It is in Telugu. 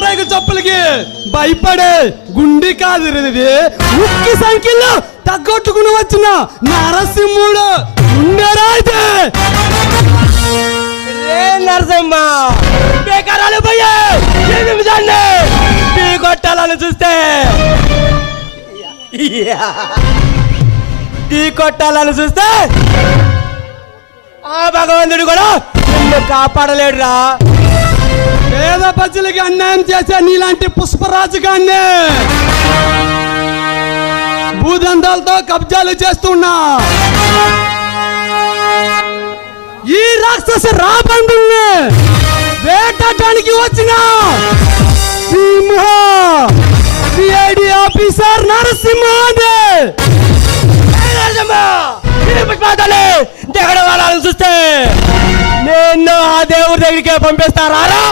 పటాకు చప్పులకి భయపడే గుండి కాదు ఇది, ఉక్కి సంఖ్యలో తగ్గొట్టుకుని వచ్చిన నరసింహుడు ఉండరాయితే నరసింహ బేకారాలు పోయే టీ కొట్టాలని చూస్తే టీ కొట్టాలని చూస్తే ఆ భగవంతుడు కూడా నిన్ను కాపాడలేడురా. పేద ప్రజలకి అన్యాయం చేసే నీలాంటి పుష్పరాజు గాన్ని భూదందాలతో కబ్జాలు చేస్తున్నా ఈ రాక్షస రాబందుల్ని వేటాడడానికి వచ్చిన సింహ సిఐడి ఆఫీసర్ నరసింహ దిగడం వాళ్ళని చూస్తే నేను ఆ దేవుడి దగ్గరికి పంపిస్తారా?